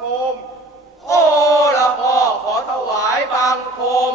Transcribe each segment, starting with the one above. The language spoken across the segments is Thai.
คม โอ้ละพ่อขอถวายบังคม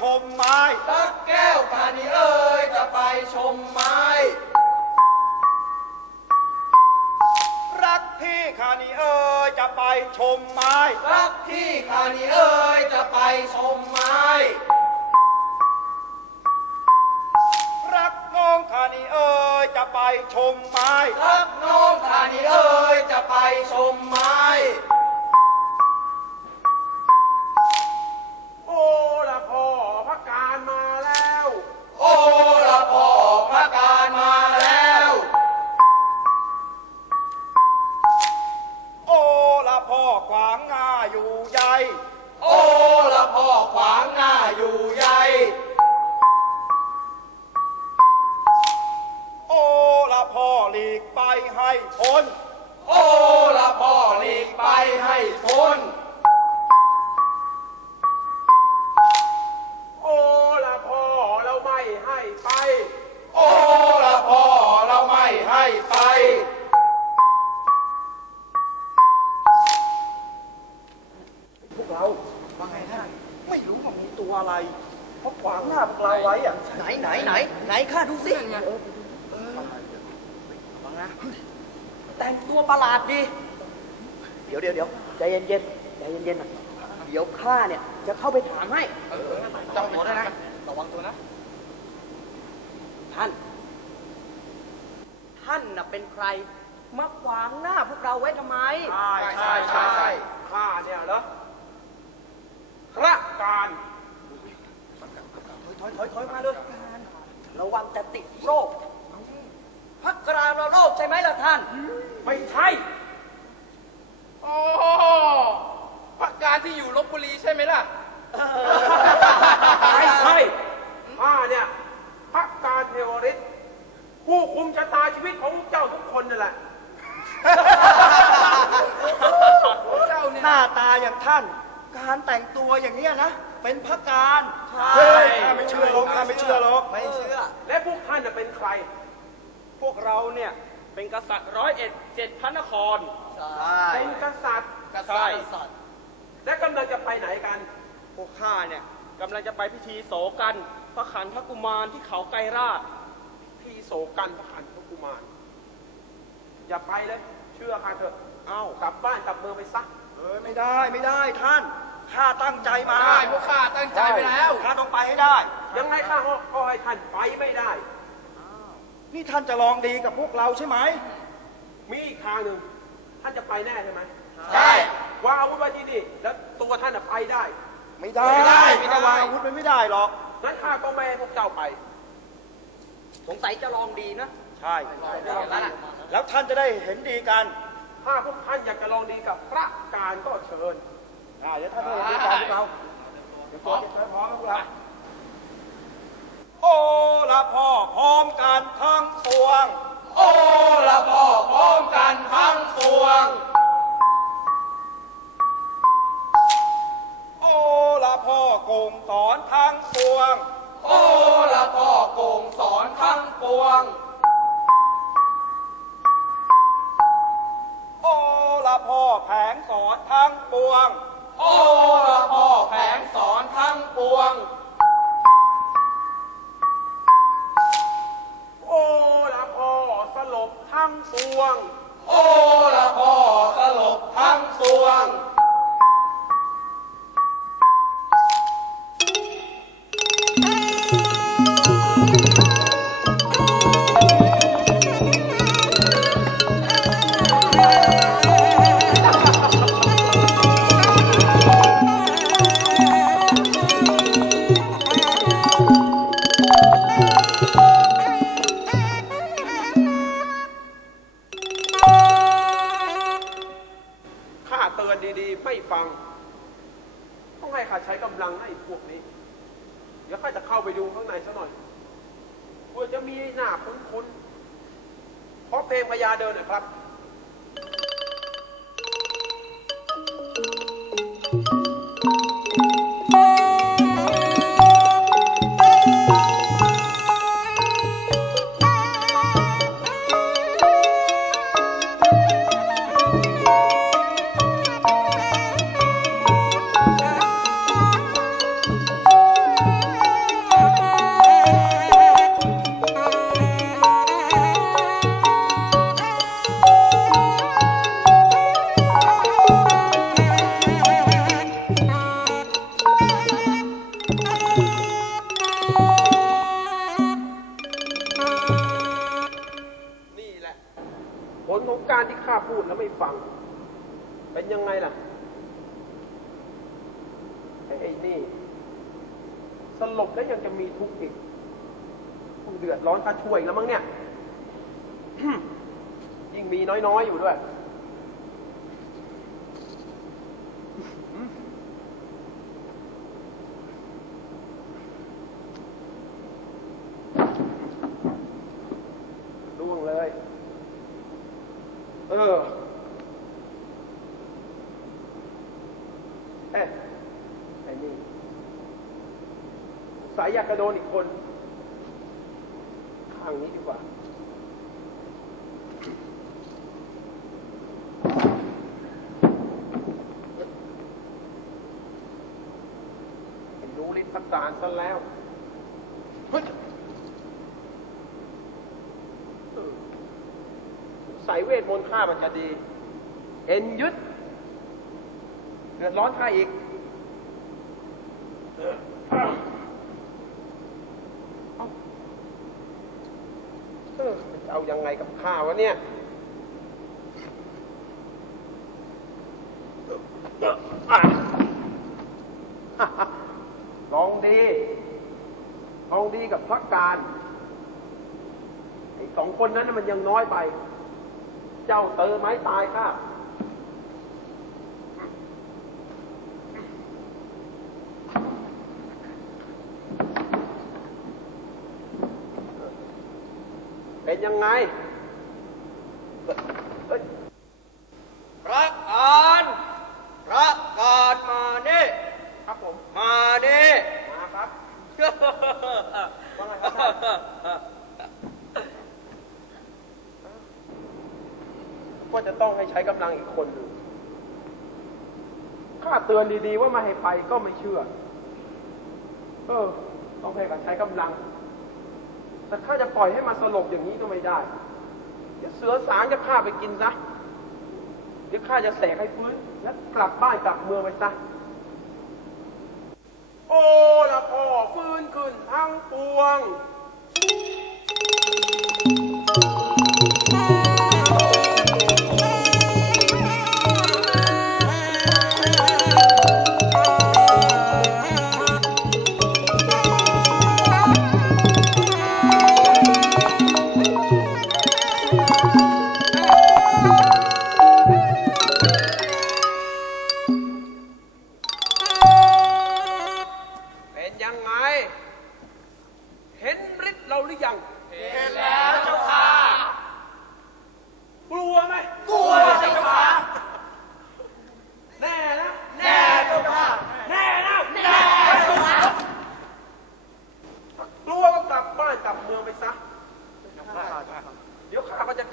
ชมไม้รักแก้วคานีเอ้ยจะไปชมไม้ รักพี่คานีเอ้ยจะไปชมไม้รักพี่คานีเอ้ยจะไปชมไม้ รักน้องคานีเอ้ยจะไปชมไม้รักน้องคานีเอ้ยจะไปชมไม้ ไหนไหนไหนไหนข้าดูสิฟังนะแต่งตัวประหลาดดี เดี๋ยวเดี๋ยวเดี๋ยวใจเย็นเย็นๆใจเย็นเย็นๆหน่อยเดี๋ยวข้าเนี่ย จะเข้าไปถามให้จ้องตัวนะระวังตัวนะ ท่าน ท่านน่ะเป็นใครมาขวางหน้าพวกเราไว้ทำไม ใช่ใช่ใช่ใช่ข้าเนี่ยเหรอพระการถอยถอยถอยมาเลย ระวังจะติดโรคพักกรามเราโรคใช่ไหมล่ะท่าน ไม่ใช่โอ้ประการที่อยู่ลบบุรีใช่ไหมล่ะ ไม่ใช่ข้าเนี่ยพระการเทวริตผู้คุมชะตาชีวิตของเจ้าทุกคนนั่นแหละ เจ้าเนี่ยหน้าตาอย่างท่าน การแต่งตัวอย่างเนี้ยนะ เป็นพักการเฮ้ยข้าไม่เชื่อหรอกข้าไม่เชื่อหรอกไม่เชื่อ และพวกท่านน่ะเป็นใคร พวกเราเนี่ย เป็นกษัตริย์ร้อยเอ็ดเจ็ดพระนคร ใช่เป็นกษัตริย์กษัตริย์ และกำลังจะไปไหนกัน พวกข้าเนี่ยกำลังจะไปพิธีโศกัน พระขันพระกุมารที่เขาไกรราชพิธีโศกันพระขันพระกุมาร อย่าไปเลย เชื่อข้าเถอะ เอ้ากลับบ้านกลับเมืองไปซักเออไม่ได้ไม่ได้ท่าน ข้าตั้งใจมาได้พวกข้าตั้งใจไปแล้ว ข้าต้องไปให้ได้ ยังไงข้าก็ให้ท่านไปไม่ได้ นี่ท่านจะลองดีกับพวกเราใช่ไหม มีอีกทางหนึ่งท่านจะไปแน่ใช่ไหมใช่วางอาวุธไว้ที่นี่แล้วตัวท่านน่ะไปได้ไม่ได้ ไม่ได้ไม่ได้ถ้าวางอาวุธไว้ไม่ได้หรอกงั้นข้าก็ไม่ให้พวกเจ้าไป สงสัยจะลองดีนะ ใช่แล้วท่านจะได้เห็นดีกัน ถ้าพวกท่านอยากจะลองดีกับพระการก็เชิญ อ่าเดี๋ยวท่านได้เห็นดีกันพวกเราเดี๋ยวตัวจะเชิญพร้อมนะพวกเราโอ้ละพ่อพร้อมกันทั้งปวง โอ้ละพ่อพร้อมกันทั้งปวง โอ้ละพ่อโกงสอนทั้งปวง โอ้ละพ่อโกงสอนทั้งปวง โอ้ละพ่อแผงสอนทั้งปวง โอระพ่อแผงสอนทั้งปวง โอระพ่อสลบทั้งปวง โอระพ่อสลบทั้งปวง ไม่ฟัง ต้องให้ข้าใช้กำลังให้พวกนี้ เดี๋ยวข้าจะเข้าไปดูข้างในซะหน่อยว่าจะมีหน้าคุ้นๆเพราะเพลงพญาเดินนะครับ ไม่ฟัง เป็นยังไงล่ะไอ้นี่สลบแล้วยังจะมีทุกข์อีกคงเดือดร้อนข้าช่วยแล้วมั้งเนี่ยยิ่งมีน้อยๆอยู่ด้วย ร่วงเลย เออ เอ๊ะไอ้นี่สาย อยากกระโดนอีกคนข้างนี้ดีกว่าเห็นรู้ฤทธิ์พัการซะแล้วฮ้ยเออใส่เวทมนต์ข้ามันจะดี เอ็นยึด เดือดร้อนข้าอีกเออเอาเออมันจะ เอายังไงกับข้าวะเนี่ยลองดี ลองดีกับพักการไอ้สองคนนั้นมันยังน้อยไป เจ้าเตอไม้ตายข้า ยังไงเฮ้ยพระการพระการมาเน่ครับผม มาเน่มาครับว่าจะต้องให้ใช้กำลังอีกคนหนึ่งข้าเตือนดีๆว่ามาให้ไปก็ไม่เชื่อ เออ ต้องให้กับใช้กำลัง แต่ข้าจะปล่อยให้มันสลบอย่างนี้ก็ไม่ได้ เดี๋ยวเสือสางจะฆ่าไปกินซะ เดี๋ยวข้าจะแสกให้ฟื้น แล้วกลับบ้านกลับเมืองไปซะ โอ้ละพ่อฟื้นขึ้นทั้งปวง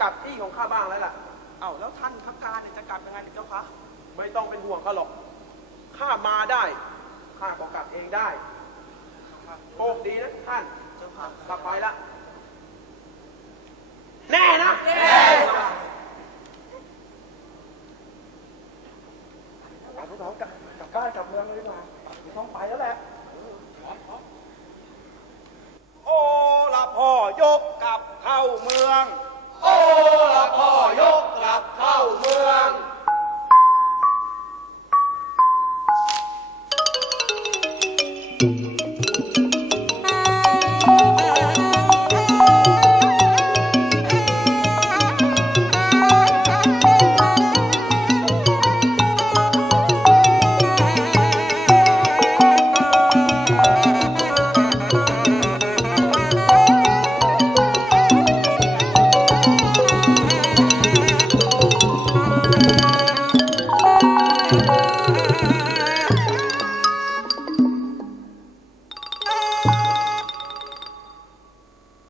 ก็จะกลับที่ของข้าบ้างแล้วล่ะ เอ้าแล้วท่านพักการเนี่ยจะกลับยังไงเจ้าคะ ไม่ต้องเป็นห่วงเขาหรอก ข้ามาได้ ข้าก็กลับเองได้โชคดีนะท่าน เจ้าค่ะ กลับไปละ แน่นะ